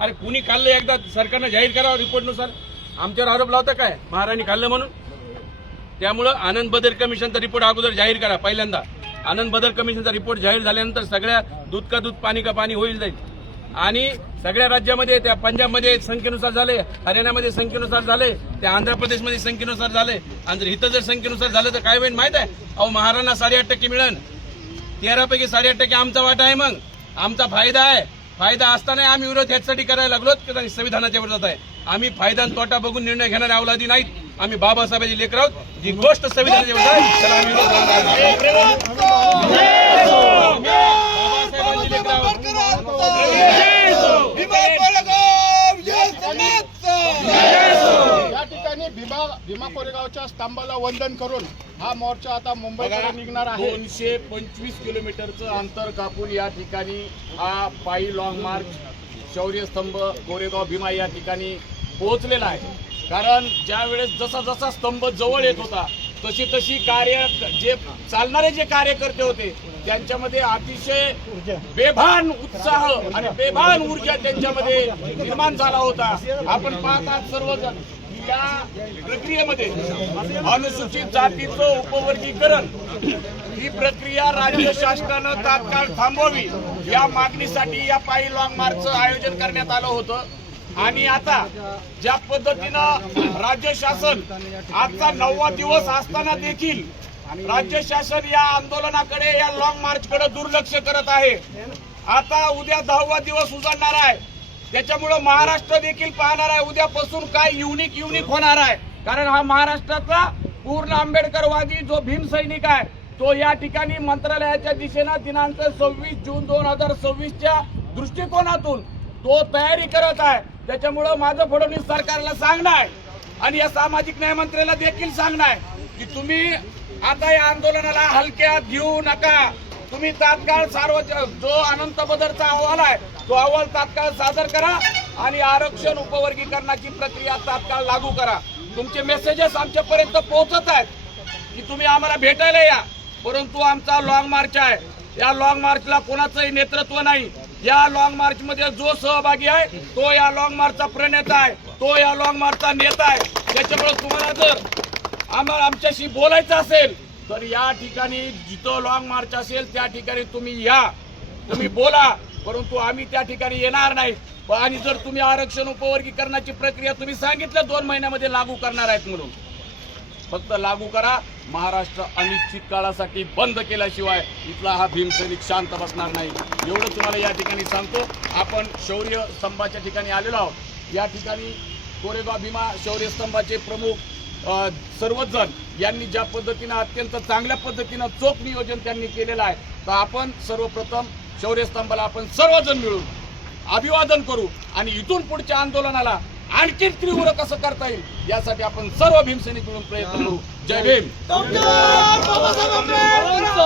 अरे कुणी खाल्लं एकदा सरकारनं जाहीर करावं रिपोर्टनुसार. आमच्यावर आरोप लावता काय महाराणी खाल्लं म्हणून. त्यामुळं आनंद बदर कमिशनचा रिपोर्ट अगोदर जाहीर करा. पहिल्यांदा आनंद बदर कमिशनचा रिपोर्ट जाहीर झाल्यानंतर सगळ्या दूध का दूध पाणी का पाणी होईल जाईल. आणि सगळ्या राज्यामध्ये त्या पंजाबमध्ये संख्येनुसार झाले, हरियाणामध्ये संख्येनुसार झाले, त्या आंध्र प्रदेशमध्ये संख्येनुसार झाले. आणि जर इथं जर संख्येनुसार झालं तर काय होईल माहित आहे. अहो महाराणांना 8.5% मिळेल. 13 पैकी 8.5% आमचा वाटा आहे. मग आमचा फायदा आहे. फायदा असताना आम्ही विरोध ह्यासाठी करायला लागलो की संविधानाच्या विरोधात आहे. आम्ही फायदा आणि तोटा बघून निर्णय घेणारे अवलादी नाहीत. आम्ही बाबासाहेबांची लेकर आहोत. जी गोष्ट संविधानाच्या विरोधात आहे त्याला आम्ही विरोध करणार बाबासाहेबांची लेकर आहोत. या ठिकाणी भीमा कोरेगावच्या स्तंभाला वंदन करून हा मोर्चा आता मुंबईकडे निघणार आहे. 225 किलोमीटरचं अंतर कापून या ठिकाणी हा पायी लॉंग मार्च शौर्यस्तंभ कोरेगाव भीमा या ठिकाणी पोहोचलेला आहे. कारण ज्या वेळेस जसा जसा स्तंभ जवळ येत होता तशी तशी जे चालणारे जे कार्यकर्ते होते त्यांच्यामध्ये अतिशय बेभान उत्साह आणि बेभान ऊर्जा त्यांच्यामध्ये निर्माण झाला होता. आपण पाहतात सर्वजण या प्रक्रियेमध्ये अनुसूचित जातीचं उपवर्गीकरण ही प्रक्रिया राज्य शासनानं तात्काळ थांबवावी या मागणीसाठी या पायी लॉंग मार्चचं आयोजन करण्यात आलं होतं. आणि आता ज्या पद्धतीनं राज्य शासन आजचा 9वा दिवस असताना देखील राज्य शासन या आंदोलनाकडे या लॉंग मार्चकडे दुर्लक्ष करत आहे. आता उद्या 10वा दिवस उजाडणार आहे. त्याच्यामुळं महाराष्ट्र देखील पाहणार आहे उद्यापासून काय युनिक होणार आहे. कारण हा महाराष्ट्राचा पूर्ण आंबेडकरवादी जो भीमसैनिक आहे तो या ठिकाणी मंत्रालयाच्या दिशेनं दिनांक 26 जून 2026च्या दृष्टिकोनातून तो तयारी करत आहे. त्याच्यामुळं माझं फडणवीस सरकारला सांगणं आहे आणि या सामाजिक न्याय मंत्र्याला देखील सांगणं आहे की तुम्ही आता या आंदोलनाला हलक्यात घेऊ नका. तुम्ही तात्काळ जो अनंत बदरचा अहवाल आहे तो अहवाल तात्काळ सादर करा आणि आरक्षण उपवर्गीकरणाची प्रक्रिया तात्काळ लागू करा. तुमचे मेसेजेस आमच्यापर्यंत पोहोचत आहेत की तुम्ही आम्हाला भेटायला या. परंतु आमचा लॉंग मार्च आहे. या लॉंग मार्चला कोणाचंही नेतृत्व नाही. या लॉंग मार्च मध्ये जो सहभागी आहे तो या लॉंग मार्चचा प्रणेता आहे, तो या लॉंग मार्चचा नेता आहे. त्याच्यामुळे तुम्हाला जर आमच्याशी बोलायचं असेल तर या ठिकाणी जिथं लॉंग मार्च असेल त्या ठिकाणी तुम्ही या, तुम्ही बोला. परंतु आम्ही त्या ठिकाणी येणार नाही. आणि जर तुम्ही आरक्षण उपवर्गीकरणाची प्रक्रिया तुम्ही सांगितलं 2 महिन्यामध्ये लागू करणार आहेत म्हणून, फक्त लागू करा. महाराष्ट्र अनिश्चित काळासाठी बंद केल्याशिवाय इथला हा भीमसैनिक शांत बसणार नाही. एवढं तुम्हाला या ठिकाणी सांगतो. आपण शौर्य स्तंभाच्या ठिकाणी आलेलो आहोत. या ठिकाणी कोरेगाव भीमा शौर्य स्तंभाचे प्रमुख सर्वच जण यांनी ज्या पद्धतीनं अत्यंत चांगल्या पद्धतीनं चोख नियोजन त्यांनी केलेलं आहे. तर आपण सर्वप्रथम शौर्य स्तंभाला आपण सर्वजण मिळून अभिवादन करू आणि इथून पुढच्या आंदोलनाला आणखी तीव्र कसं करता येईल यासाठी आपण सर्व भीमसैनिक मिळून प्रयत्न करू. जय भीम. बाबासाहेब आंबेडकर